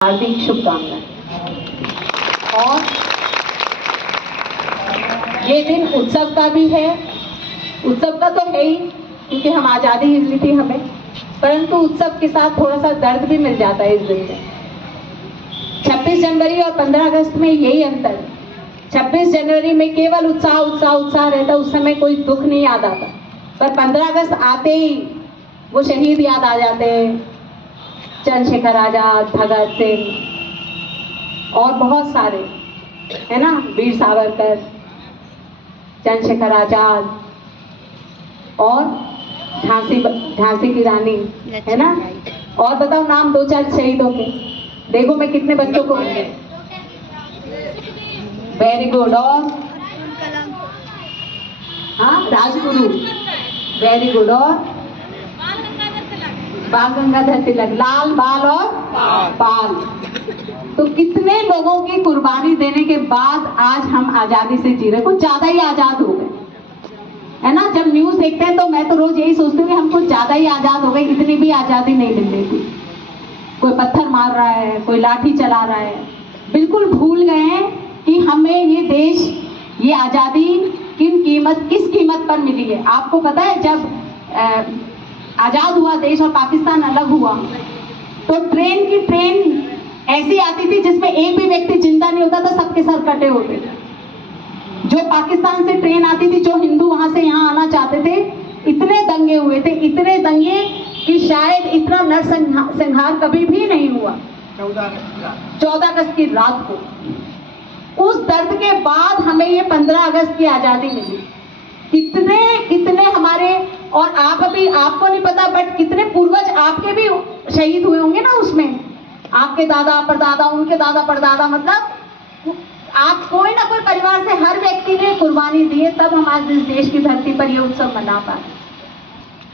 हार्दिक शुभकामनाएं। और ये दिन उत्सव का भी है, उत्सव का तो है ही क्योंकि हम आज़ादी मिली थी हमें, परंतु उत्सव के साथ थोड़ा सा दर्द भी मिल जाता है इस दिन में। 26 जनवरी और 15 अगस्त में यही अंतर, 26 जनवरी में केवल उत्साह उत्साह उत्साह रहता, उस समय कोई दुख नहीं याद आता, पर 15 अगस्त आते ही वो शहीद याद आ जाते हैं, चंद्रशेखर आजाद, भगत सिंह और बहुत सारे, है ना, वीर सावरकर, चंद्रशेखर आजाद और झांसी की रानी, है ना। और बताओ नाम दो चार शहीदों के, देखो मैं कितने बच्चों को, वेरी गुड। और हाँ, राजगुरु, वेरी गुड। और बाल गंगाधर तिलक, लाल बाल और पाल। तो कितने लोगों की कुर्बानी देने के बाद आज हम आजादी से जी रहे, कुछ ज्यादा ही आजाद हो गए, है ना। जब न्यूज देखते हैं तो मैं तो रोज यही सोचती हूँ कि हम कुछ ज्यादा ही आजाद हो गए, इतनी भी आजादी नहीं मिल रही थी। कोई पत्थर मार रहा है, कोई लाठी चला रहा है, बिल्कुल भूल गए हैं कि हमें ये देश, ये आजादी किस कीमत पर मिली है। आपको पता है जब आजाद हुआ देश और पाकिस्तान अलग हुआ तो ट्रेन ऐसी आती थी जिसमें एक भी व्यक्ति जिंदा नहीं होता था, सबके सर कटे होते थे। जो पाकिस्तान से ट्रेन आती थी, जो हिंदू वहां से यहाँ आना चाहते थे, इतने दंगे हुए थे, इतने दंगे कि शायद इतना नरसंहार कभी भी नहीं हुआ 14 अगस्त की रात को। उस दर्द के बाद हमें ये 15 अगस्त की आजादी मिली। कितने हमारे, और आप अभी आपको नहीं पता बट कितने पूर्वज आपके भी शहीद हुए होंगे ना उसमें, आपके दादा परदादा, उनके दादा परदादा, मतलब आप कोई ना कोई परिवार से हर व्यक्ति ने कुर्बानी दी है, तब हम आज इस देश की धरती पर ये उत्सव मना पाए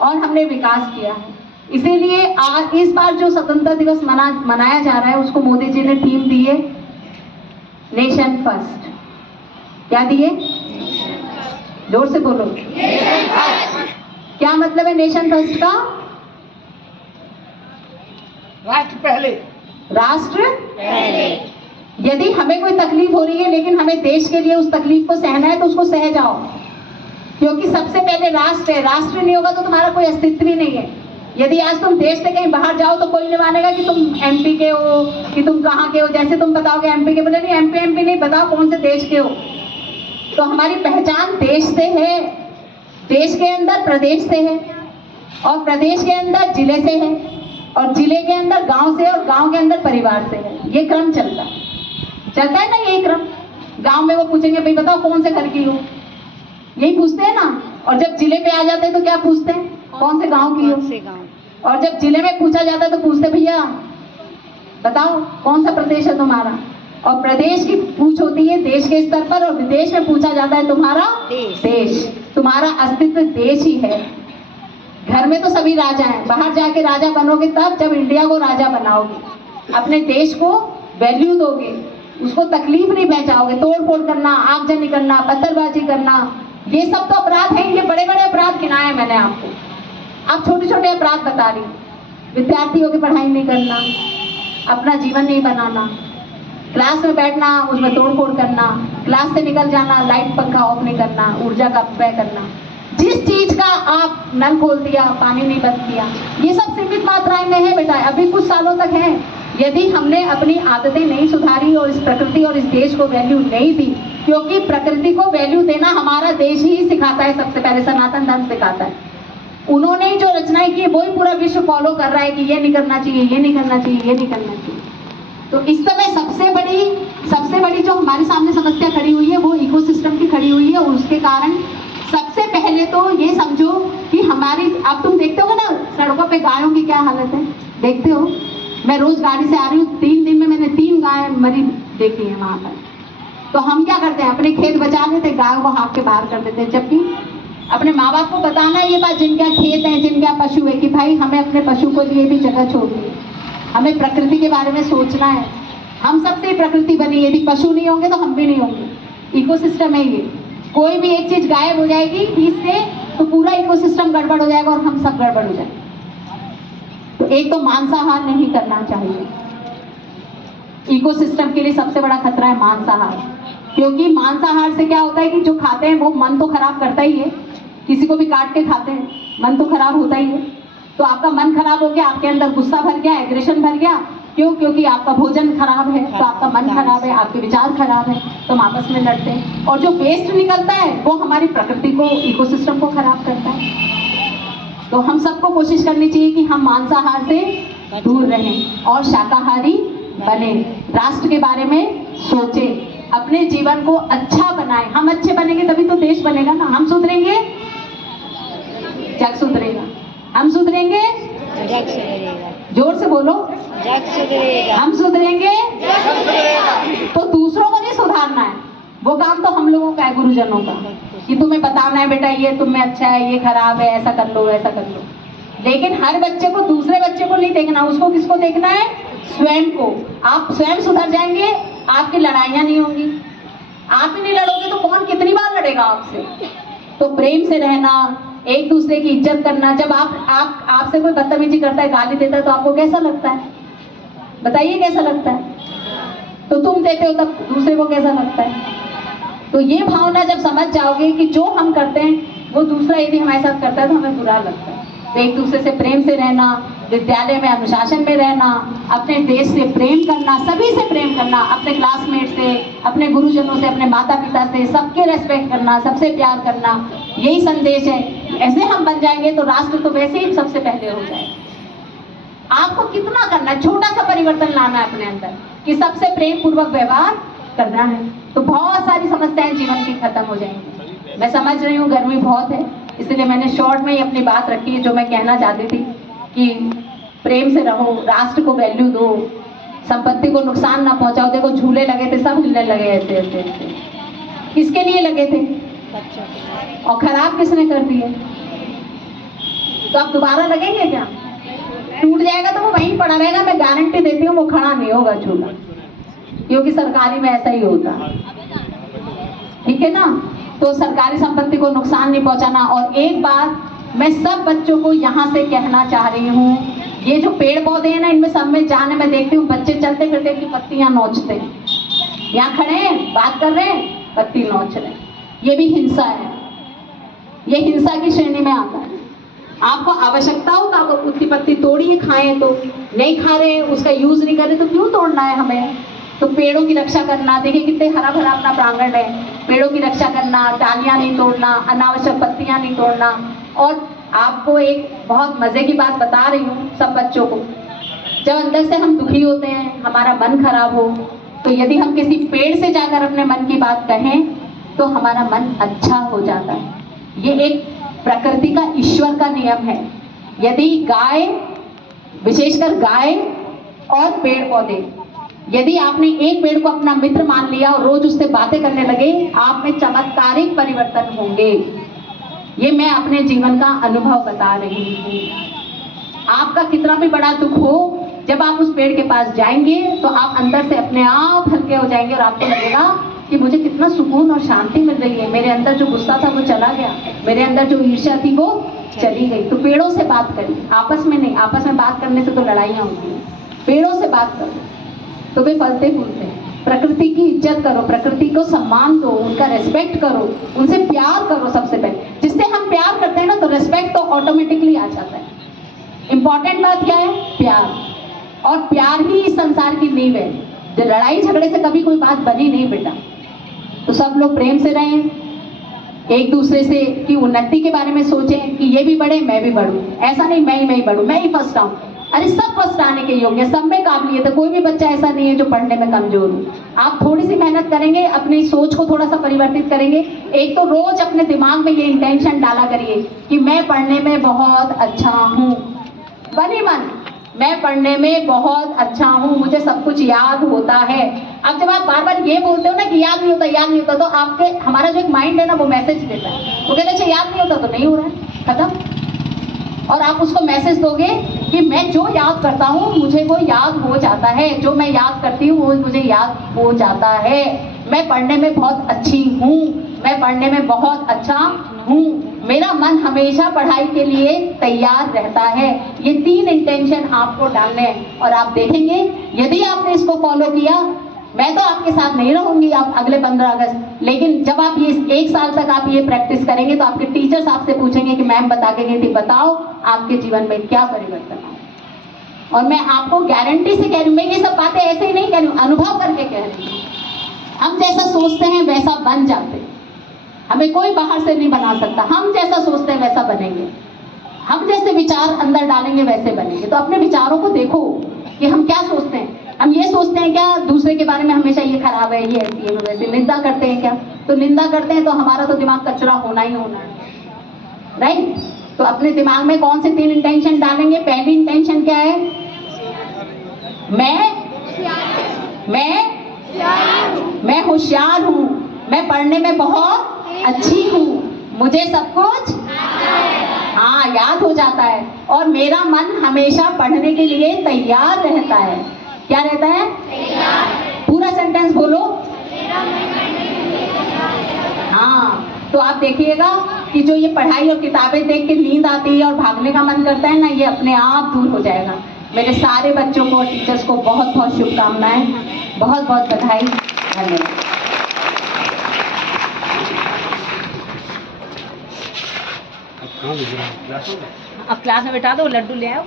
और हमने विकास किया है। इसीलिए आज इस बार जो स्वतंत्रता दिवस मनाया जा रहा है उसको मोदी जी ने थीम दी है नेशन फर्स्ट। क्या दिए, जोर से बोलो। क्या मतलब है नेशन फर्स्ट का? राष्ट्र पहले, राष्ट्र पहले। यदि हमें कोई तकलीफ हो रही है लेकिन हमें देश के लिए उस तकलीफ को सहना है तो उसको सह जाओ, क्योंकि सबसे पहले राष्ट्र है। राष्ट्र नहीं होगा तो तुम्हारा कोई अस्तित्व ही नहीं है। यदि आज तुम देश से कहीं बाहर जाओ तो कोई नहीं मानेगा कि तुम एमपी के हो, कि तुम कहाँ के हो। जैसे तुम बताओगे एमपी के, बोले नहीं एमपी नहीं, बताओ कौन से देश के हो। तो हमारी पहचान देश से है, देश के अंदर प्रदेश से है, और प्रदेश के अंदर जिले से है, और जिले के अंदर गांव से, और गांव के अंदर परिवार से है। ये क्रम चलता है ना, यही क्रम। गांव में वो पूछेंगे भाई बताओ कौन से घर की हो, यही पूछते हैं ना। और जब जिले पे आ जाते हैं तो क्या पूछते हैं, कौन से गांव की हो। और जब जिले में पूछा जाता है तो पूछते भैया बताओ कौन सा प्रदेश है तुम्हारा। और प्रदेश की पूछ होती है देश के स्तर पर, और विदेश में पूछा जाता है तुम्हारा देश। तुम्हारा अस्तित्व देश ही है। घर में तो सभी राजा हैं, बाहर जाके राजा बनोगे तब जब इंडिया को राजा बनाओगे, अपने देश को वैल्यू दोगे, उसको तकलीफ नहीं पहुंचाओगे। तोड़ फोड़ करना, आगजनी करना, पत्थरबाजी करना, ये सब तो अपराध है। ये बड़े बड़े अपराध गिनाए हैं मैंने आपको, आप छोटे छोटे अपराध बता रही। विद्यार्थियों की पढ़ाई नहीं करना, अपना जीवन नहीं बनाना, क्लास में बैठना उसमें तोड़ फोड़ करना, क्लास से निकल जाना, लाइट पंखा ऑफ नहीं करना, ऊर्जा का अपव्यय करना, जिस चीज का आप नल खोल दिया, पानी नहीं बंद किया, ये सब सीमित मात्राएं में है बेटा, अभी कुछ सालों तक है। यदि हमने अपनी आदतें नहीं सुधारी और इस प्रकृति और इस देश को वैल्यू नहीं दी, क्योंकि प्रकृति को वैल्यू देना हमारा देश ही सिखाता है, सबसे पहले सनातन धर्म सिखाता है। उन्होंने जो रचनाएं की वही पूरा विश्व फॉलो कर रहा है कि ये नहीं करना चाहिए, ये नहीं करना चाहिए, ये नहीं करना चाहिए। तो इस समय सबसे बड़ी जो हमारे सामने समस्या खड़ी हुई है वो इकोसिस्टम की खड़ी हुई है। और उसके कारण सबसे पहले तो ये समझो कि हमारी, अब तुम देखते हो ना सड़कों पे गायों की क्या हालत है, देखते हो। मैं रोज गाड़ी से आ रही हूँ, 3 दिन में मैंने 3 गाय मरी देखी है वहां पर। तो हम क्या करते हैं, अपने खेत बचा लेते, गायों को हाँक के बाहर कर देते हैं। जबकि अपने माँ बाप को बताना ये बात, जिनका खेत है, जिनका पशु है, कि भाई हमें अपने पशु को लिए भी जगह छोड़नी है, हमें प्रकृति के बारे में सोचना है। हम सबसे प्रकृति बनी, यदि पशु नहीं होंगे तो हम भी नहीं होंगे। इकोसिस्टम है ये, कोई भी एक चीज गायब हो जाएगी इससे तो पूरा इकोसिस्टम गड़बड़ हो जाएगा और हम सब गड़बड़ हो जाएंगे। तो एक तो मांसाहार नहीं करना चाहिए, इकोसिस्टम के लिए सबसे बड़ा खतरा है मांसाहार, क्योंकि मांसाहार से क्या होता है कि जो खाते हैं वो मन तो खराब करता ही है, किसी को भी काट के खाते हैं मन तो खराब होता ही है। तो आपका मन खराब हो गया, आपके अंदर गुस्सा भर गया, एग्रेशन भर गया, क्यों? क्योंकि आपका भोजन खराब है, तो आपका मन खराब है, आपके विचार खराब है, तो हम आपस में लड़ते हैं। और जो वेस्ट निकलता है वो हमारी प्रकृति को, इकोसिस्टम को खराब करता है। तो हम सबको कोशिश करनी चाहिए कि हम मांसाहार से दूर रहें और शाकाहारी बने, राष्ट्र के बारे में सोचें, अपने जीवन को अच्छा बनाएं। हम अच्छे बनेंगे तभी तो देश बनेगा ना। हम सुधरेंगे जग सुधरेगा, हम सुधरेंगे जग सुधरेगा, जोर से बोलो, जग सुधरेगा, हम सुधरेंगे तो दूसरों को नहीं सुधारना है, वो काम तो हम लोगों का है, गुरुजनों का, कि तुम्हें बताना है बेटा ये तुम में अच्छा है, ये खराब है, ऐसा कर लो, ऐसा कर लो। लेकिन हर बच्चे को, दूसरे बच्चे को नहीं देखना, उसको किसको देखना है? स्वयं को। आप स्वयं सुधर जाएंगे, आपकी लड़ाइयाँ नहीं होंगी। आप ही नहीं लड़ोगे तो कौन कितनी बार लड़ेगा आपसे? तो प्रेम से रहना, एक दूसरे की इज्जत करना। जब आपसे कोई बदतमीजी करता है, गाली देता है, तो आपको कैसा लगता है? बताइए कैसा लगता है? तो तुम देते हो तब दूसरे को कैसा लगता है? तो ये भावना जब समझ जाओगे कि जो हम करते हैं वो दूसरा यदि हमारे साथ करता है तो हमें बुरा लगता है। तो एक दूसरे से प्रेम से रहना, विद्यालय में अनुशासन में रहना, अपने देश से प्रेम करना, सभी से प्रेम करना, अपने क्लासमेट से, अपने गुरुजनों से, अपने माता पिता से, सबके रेस्पेक्ट करना, सबसे प्यार करना, यही संदेश है। ऐसे हम बन जाएंगे तो राष्ट्र तो वैसे ही सबसे पहले हो जाएगा। आपको कितना करना है, छोटा सा परिवर्तन लाना है अपने अंदर कि सबसे प्रेम पूर्वक व्यवहार करना है, तो बहुत सारी समस्याएं जीवन की खत्म हो जाएंगी। मैं समझ रही हूँ गर्मी बहुत है, इसलिए मैंने शॉर्ट में ही अपनी बात रखी है जो मैं कहना चाहती थी कि प्रेम से रहो, राष्ट्र को वैल्यू दो, संपत्ति को नुकसान ना पहुंचाओ। देखो झूले लगे थे, सब हिलने लगे ऐसे ऐसे ऐसे, किसके लिए लगे थे? बच्चों के लिए। और खराब किसने कर दिए? तो आप दोबारा लगेंगे क्या? टूट जाएगा तो वो वहीं पड़ा रहेगा, मैं गारंटी देती हूँ, वो खड़ा नहीं होगा झूला, क्योंकि सरकारी में ऐसा ही होता। ठीक है ना? तो सरकारी संपत्ति को नुकसान नहीं पहुंचाना। और एक बात मैं सब बच्चों को यहाँ से कहना चाह रही हूँ, ये जो पेड़ पौधे हैं ना, इनमें सब में जाने में देखती हूँ बच्चे चलते फिरते की पत्तियां नोचते हैं। यहाँ खड़े हैं, बात कर रहे हैं, पत्ती नोच रहे हैं, ये भी हिंसा है, ये हिंसा की श्रेणी में आता है। आपको आवश्यकता हो तो आप उसकी पत्ती तोड़िए, खाएं, तो नहीं खा रहे, उसका यूज नहीं कर रहे तो क्यों तोड़ना है हमें? तो पेड़ों की रक्षा करना, देखिए कितने हरा भरा अपना प्रांगण है, पेड़ों की रक्षा करना, डालियां नहीं तोड़ना, अनावश्यक पत्तियां नहीं तोड़ना। और आपको एक बहुत मजे की बात बता रही हूँ सब बच्चों को, जब अंदर से हम दुखी होते हैं, हमारा मन खराब हो, तो यदि हम किसी पेड़ से जाकर अपने मन की बात कहें तो हमारा मन अच्छा हो जाता है। ये एक प्रकृति का, ईश्वर का नियम है। यदि गाय, विशेषकर गाय और पेड़ पौधे, यदि आपने एक पेड़ को अपना मित्र मान लिया और रोज उससे बातें करने लगे, आप में चमत्कारिक परिवर्तन होंगे। ये मैं अपने जीवन का अनुभव बता रही हूँ। आपका कितना भी बड़ा दुख हो, जब आप उस पेड़ के पास जाएंगे तो आप अंदर से अपने आप हल्के हो जाएंगे और आपको लगेगा कि मुझे कितना सुकून और शांति मिल रही है, मेरे अंदर जो गुस्सा था वो चला गया, मेरे अंदर जो ईर्ष्या थी वो चली गई। तो पेड़ों से बात करिए, आपस में नहीं। आपस में बात करने से तो लड़ाइयाँ होती हैं, पेड़ों से बात करो तो वे फलते फूलते हैं। प्रकृति की इज्जत करो, प्रकृति को सम्मान दो, उनका रेस्पेक्ट करो, उनसे प्यार करो। सबसे पहले जिससे हम प्यार करते हैं ना, तो रेस्पेक्ट तो ऑटोमेटिकली आ जाता है। इंपॉर्टेंट बात क्या है? प्यार। और प्यार ही इस संसार की नींव है। जो लड़ाई झगड़े से कभी कोई बात बनी नहीं बेटा। तो सब लोग प्रेम से रहें, एक दूसरे से की उन्नति के बारे में सोचें कि ये भी बढ़े, मैं भी बढ़ूं। ऐसा नहीं मैं ही बढ़ूं, मैं ही फर्स्ट आऊं। अरे सब फर्स्ट आने के योग्य, सब में काबिलियत है, कोई भी बच्चा ऐसा नहीं है जो पढ़ने में कमजोर हो। आप थोड़ी सी मेहनत करेंगे, अपनी सोच को थोड़ा सा परिवर्तित करेंगे। एक तो रोज अपने दिमाग में ये इंटेंशन डाला करिए कि मैं पढ़ने में बहुत अच्छा हूँ, बनी मन, मैं पढ़ने में बहुत अच्छा हूँ, मुझे सब कुछ याद होता है। अब जब आप बार बार ये बोलते हो ना कि याद नहीं होता, याद नहीं होता, तो आपके, हमारा जो एक माइंड है ना, वो मैसेज देता है, वो कहता है अच्छा याद नहीं होता तो नहीं हो रहा है, खत्म। और आप उसको मैसेज दोगे कि मैं जो याद करता हूँ मुझे वो याद हो जाता है, जो मैं याद करती हूँ वो मुझे याद हो जाता है, मैं पढ़ने में बहुत अच्छी हूँ, मैं पढ़ने में बहुत अच्छा हूँ, मेरा मन हमेशा पढ़ाई के लिए तैयार रहता है। ये 3 इंटेंशन आपको डालने हैं और आप देखेंगे यदि आपने इसको फॉलो किया, मैं तो आपके साथ नहीं रहूंगी आप अगले 15 अगस्त, लेकिन जब आप ये 1 साल तक आप ये प्रैक्टिस करेंगे तो आपके टीचर्स आपसे पूछेंगे कि मैम बता के गई थी, बताओ आपके जीवन में क्या परिवर्तन आया। और मैं आपको गारंटी से कह रही हूँ, मैं ये सब बातें ऐसे ही नहीं कह रही हूँ, अनुभव करके कह रही हूँ। हम जैसा सोचते हैं वैसा बन जाते हैं, हमें कोई बाहर से नहीं बना सकता। हम जैसा सोचते हैं वैसा बनेंगे, हम जैसे विचार अंदर डालेंगे वैसे बनेंगे। तो अपने विचारों को देखो कि हम क्या सोचते हैं। हम ये सोचते हैं क्या दूसरे के बारे में हमेशा ये खराब है, ये ऐसी है, वैसे निंदा करते हैं क्या? तो निंदा करते हैं तो हमारा तो दिमाग कचरा होना ही होना है, राइट? तो अपने दिमाग में कौन से 3 इंटेंशन डालेंगे? पहली इंटेंशन क्या है? मैं होशियार हूँ, मैं पढ़ने में बहुत अच्छी हूँ, मुझे सब कुछ हाँ याद हो जाता है, और मेरा मन हमेशा पढ़ने के लिए तैयार रहता है। क्या रहता है? पूरा सेंटेंस बोलो। हाँ, तो आप देखिएगा कि जो ये पढ़ाई और किताबें देख के नींद आती है और भागने का मन करता है ना, ये अपने आप दूर हो जाएगा। मेरे सारे बच्चों को और टीचर्स को बहुत बहुत शुभकामनाएं, बहुत बहुत बधाई, धन्यवाद। अब क्लास में बैठा दो, लड्डू ले आओ।